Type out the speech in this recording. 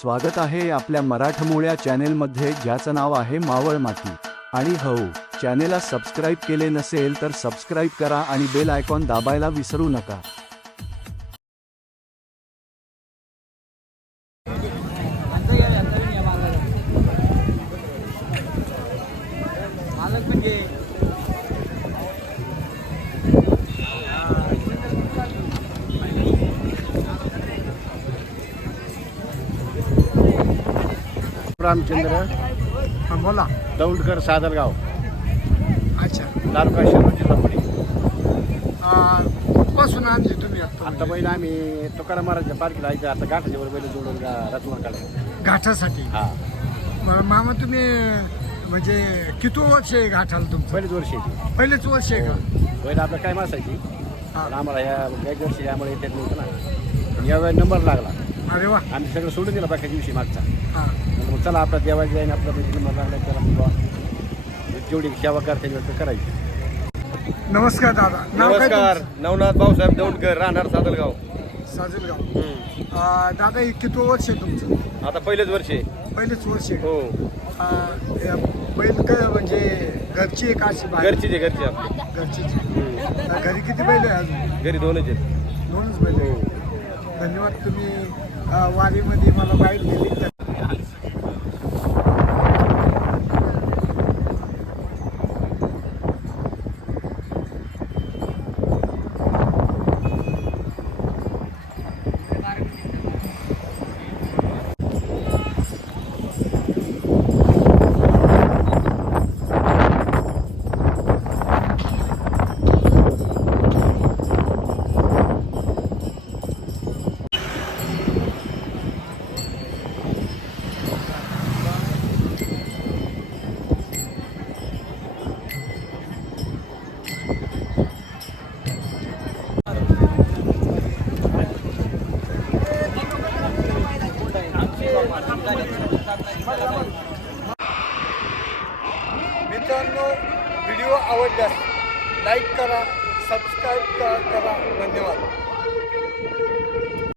स्वागत आहे आपल्या मराठमोळ्या चॅनेलमध्ये ज्याचं नाव आहे मावळ माती. आणि हो चॅनेलला सबस्क्राईब केले नसेल तर सबस्क्राईब करा आणि बेल आयकॉन दाबायला विसरू नका. रामचंद्र. हा बोला. दौंडकर सादरगाव. अच्छा. तालुका शिरूर जिल्हा पुणे. पासून आणली तुम्ही आता? बैल आम्ही तुकाराम महाराजच्या पालखीला ऐकलं आता गाठाच्या वर बैल जोडून रत्न काढले. घाटासाठी? हा. मग मामा तुम्ही म्हणजे किती वर्ष आहे घाटाला तुमचं? पहिलेच वर्षी येते पहिलेच वर्ष आहे का? बैल आपलं काय मासायची हा. आम्हाला या गैर वर्षी यामुळे येतात नव्हतं ना. यावेळी नंबर लागला. अरे वा. आम्ही सगळं सोडून दिलं बाकी दिवशी मागचा. हा. मग चला आपला देवाची जाईन आपला नंबर लागला त्याला मग बुवा, जेवढी सेवा करता येईल करायची. नमस्कार दादा. नमस्कार? नवनाथ भाऊसाहेब दौंडकर राहणार सादलगाव. साजलगाव अं, दादा हे किती वर्ष आहे तुमचं? आता पहिलेच वर्ष आहे. पहिलेच वर्ष आहे. हो. हे बैल काय म्हणजे घरची आहे का अशी बाहेर घरची हम्म. अं, घरी किती बैल आहे अजून? घरी दोनच आहेत. दोनच बैल आहे. धन्यवाद तुम्ही वारीमध्ये मला बाईट दिली मित्रांनो व्हिडिओ आवडल्यास लाईक करा सबस्क्राईब करा धन्यवाद.